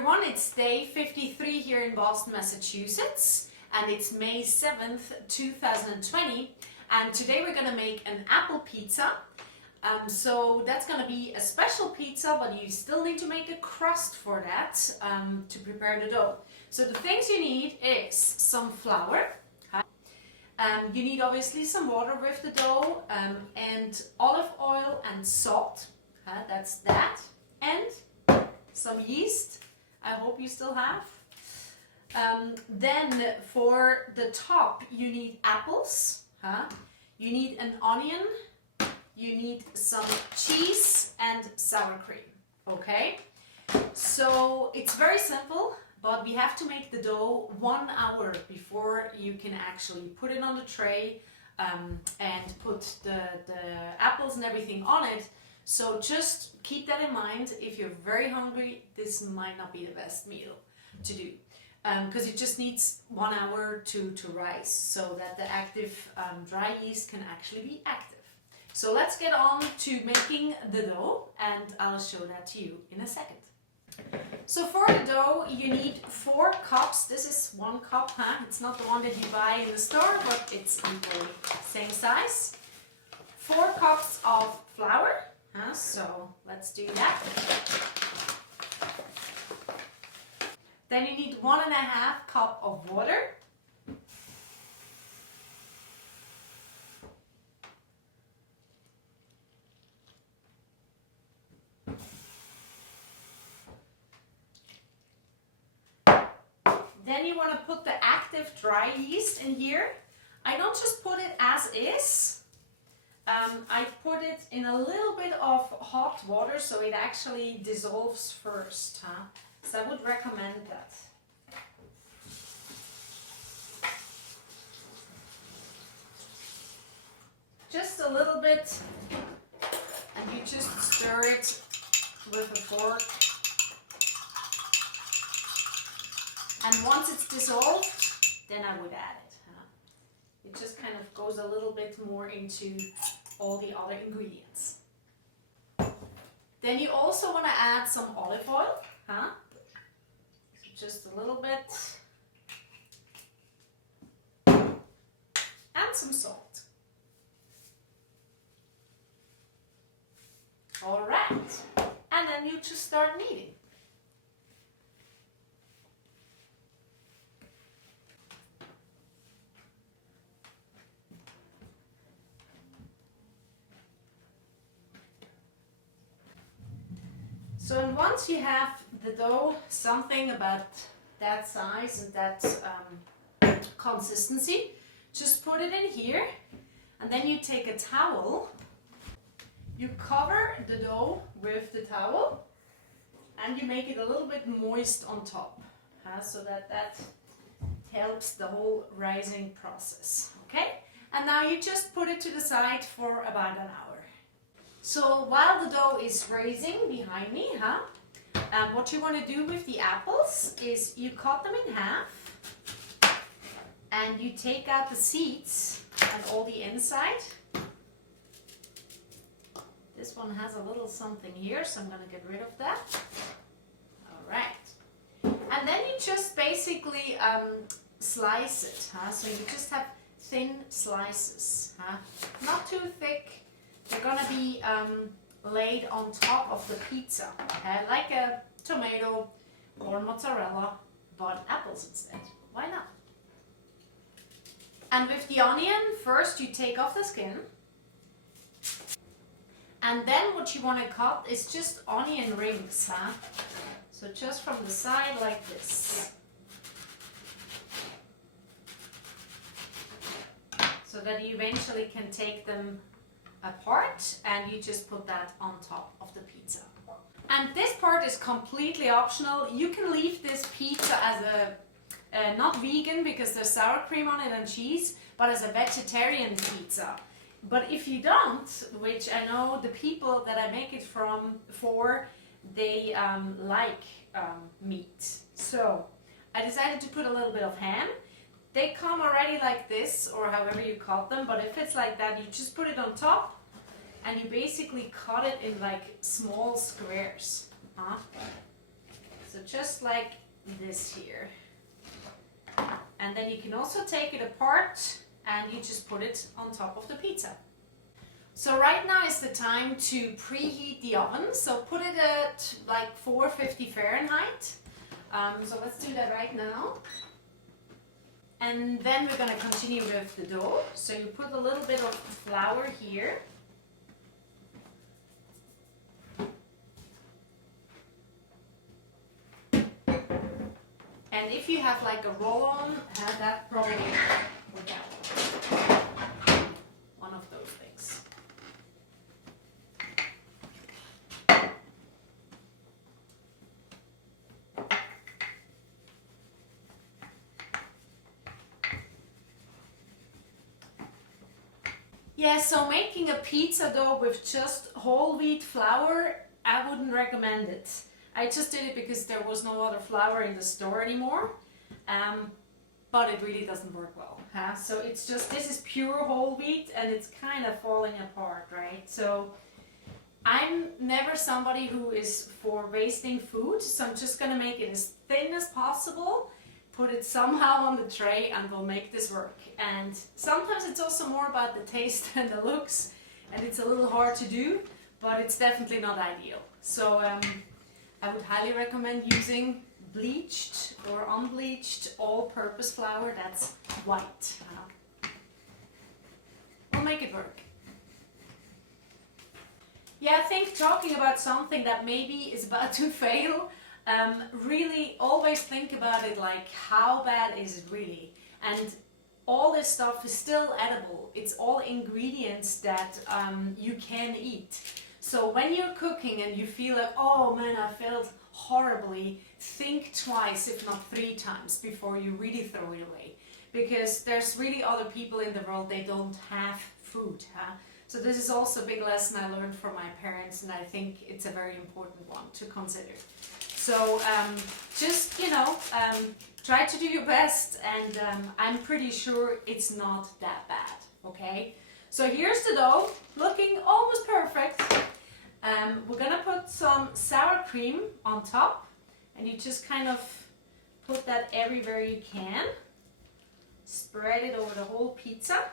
everyone, it's day 53 here in Boston, Massachusetts, and it's May 7th, 2020, and today we're going to make an apple pizza. So that's going to be a special pizza, but you still need to make a crust for that to prepare the dough. So the things you need is some flour. You need obviously some water with the dough, and olive oil and salt. That's that. And some yeast. I hope you still have. Then for the top you need apples. You need an onion. You need some cheese and sour cream. Okay? So it's very simple. But we have to make the dough 1 hour before you can actually put it on the tray and put the apples and everything on it. So just keep that in mind. If you're very hungry, this might not be the best meal to do. Because it just needs 1 hour to rise so that the active dry yeast can actually be active. So let's get on to making the dough, and I'll show that to you in a second. So for the dough you need 4 cups. This is 1 cup, It's not the one that you buy in the store, but it's equally same size. 4 cups of flour, so let's do that. Then you need 1.5 cup of water. Then you want to put the active dry yeast in here. I don't just put it as is. I put it in a little bit of hot water so it actually dissolves first. So I would recommend that. Just a little bit, and you just stir it with a fork. And once it's dissolved, then I would add it. It just kind of goes a little bit more into all the other ingredients. Then you also want to add some olive oil. Just a little bit. And some salt. All right. And then you just start kneading. So and once you have the dough something about that size and that consistency, just put it in here, and then you take a towel, you cover the dough with the towel, and you make it a little bit moist on top, so that helps the whole rising process. Okay, and now you just put it to the side for about an hour. So while the dough is raising behind me, what you want to do with the apples is you cut them in half and you take out the seeds and all the inside. This one has a little something here, so I'm going to get rid of that. All right. And then you just basically slice it. So you just have thin slices. Not too thick. They're going to be laid on top of the pizza, like a tomato or mozzarella, but apples instead. Why not? And with the onion, first you take off the skin. And then what you want to cut is just onion rings. So just from the side like this. So that you eventually can take them apart, and you just put that on top of the pizza. And this part is completely optional. You can leave this pizza as a not vegan because there's sour cream on it and cheese, but as a vegetarian pizza. But if you don't, which I know the people that I make it for, they like meat. So I decided to put a little bit of ham. They come already like this, or however you cut them, but if it's like that, you just put it on top and you basically cut it in like small squares. So just like this here. And then you can also take it apart and you just put it on top of the pizza. So right now is the time to preheat the oven. So put it at like 450 Fahrenheit. So let's do that right now. And then we're going to continue with the dough. So you put a little bit of flour here. And if you have like a roll-on, that probably would help. One of those things. Yeah, so making a pizza dough with just whole wheat flour, I wouldn't recommend it. I just did it because there was no other flour in the store anymore, but it really doesn't work well. Huh? So it's just, this is pure whole wheat and it's kind of falling apart, right? So I'm never somebody who is for wasting food, so I'm just gonna make it as thin as possible, put it somehow on the tray, and we'll make this work. And sometimes it's also more about the taste and the looks, and it's a little hard to do, but it's definitely not ideal. So I would highly recommend using bleached or unbleached all-purpose flour that's white. We'll make it work. Yeah, I think talking about something that maybe is about to fail, really always think about it like, how bad is it really? And all this stuff is still edible. It's all ingredients that you can eat. So when you're cooking and you feel like, oh man, I failed horribly, think twice, if not 3 times, before you really throw it away. Because there's really other people in the world, they don't have food. Huh? So this is also a big lesson I learned from my parents, and I think it's a very important one to consider. So just, try to do your best, and I'm pretty sure it's not that bad, okay? So here's the dough, looking almost perfect. We're gonna put some sour cream on top, and you just kind of put that everywhere you can. Spread it over the whole pizza.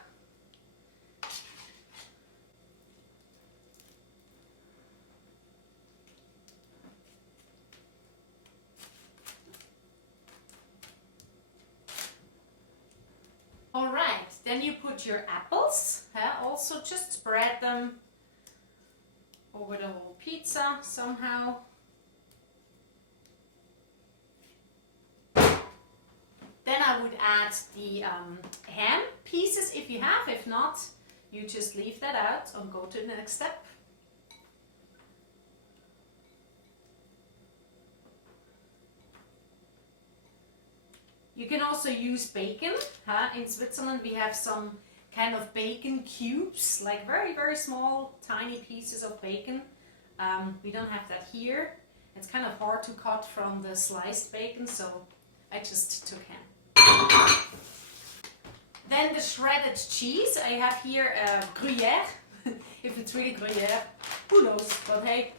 Alright, then you put your apples, also just spread them over the whole pizza somehow. Then I would add the ham pieces if you have. If not, you just leave that out and go to the next step. You can also use bacon. In Switzerland we have some kind of bacon cubes, like very, very small, tiny pieces of bacon. We don't have that here. It's kind of hard to cut from the sliced bacon, so I just took ham. Then the shredded cheese. I have here Gruyere. If it's really Gruyere, who knows, but hey,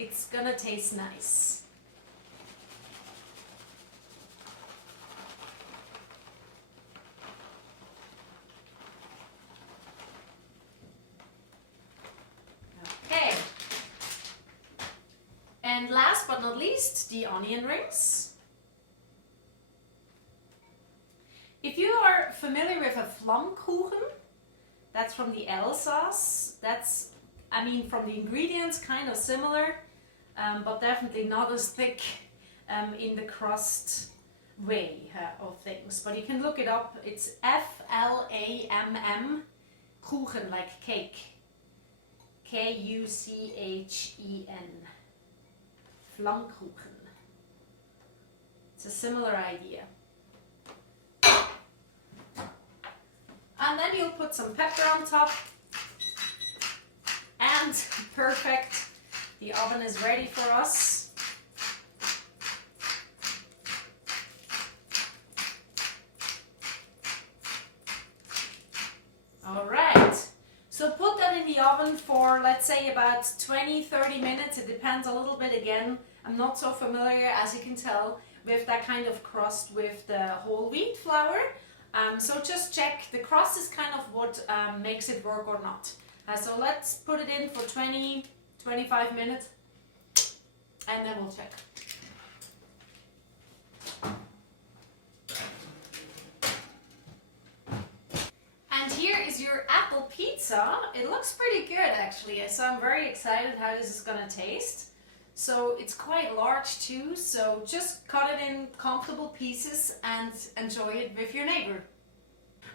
it's gonna taste nice. And last but not least, the onion rings. If you are familiar with a Flammkuchen, that's from the Alsace. That's, from the ingredients, kind of similar, but definitely not as thick in the crust way of things. But you can look it up. It's F-L-A-M-M, Kuchen, like cake. K-U-C-H-E-N. Flammkuchen. It's a similar idea. And then you'll put some pepper on top. And perfect. The oven is ready for us. Alright. So put that in the oven for, let's say, about 20-30 minutes. It depends a little bit again I'm not so familiar, as you can tell, with that kind of crust with the whole wheat flour. So just check, the crust is kind of what makes it work or not. So let's put it in for 20-25 minutes and then we'll check. And here is your apple pizza. It looks pretty good actually, so I'm very excited how this is gonna taste. So it's quite large too, so just cut it in comfortable pieces and enjoy it with your neighbor.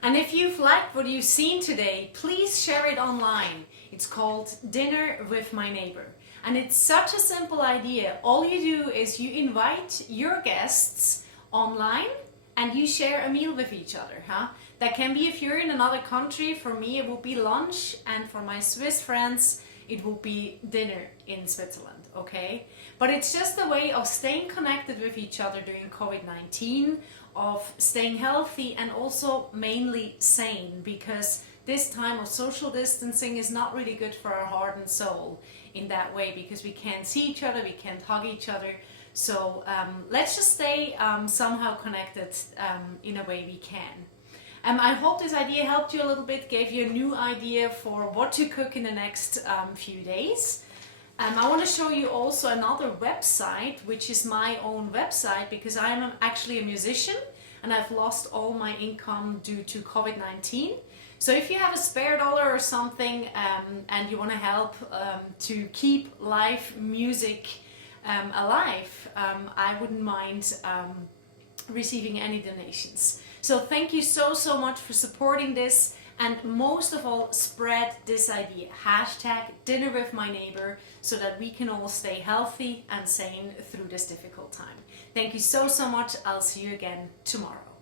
And if you've liked what you've seen today, please share it online. It's called Dinner with My Neighbor. And it's such a simple idea. All you do is you invite your guests online and you share a meal with each other. That can be if you're in another country. For me it will be lunch, and for my Swiss friends it will be dinner in Switzerland, okay? But it's just a way of staying connected with each other during COVID-19, of staying healthy and also mainly sane, because this time of social distancing is not really good for our heart and soul in that way, because we can't see each other, we can't hug each other. So let's just stay somehow connected in a way we can. I hope this idea helped you a little bit, gave you a new idea for what to cook in the next few days. I want to show you also another website, which is my own website, because I'm actually a musician and I've lost all my income due to COVID-19. So if you have a spare dollar or something and you want to help to keep live music alive, I wouldn't mind receiving any donations. So thank you so much for supporting this, and most of all, spread this idea, #dinnerwithmyneighbor, so that we can all stay healthy and sane through this difficult time. Thank you so much. I'll see you again tomorrow.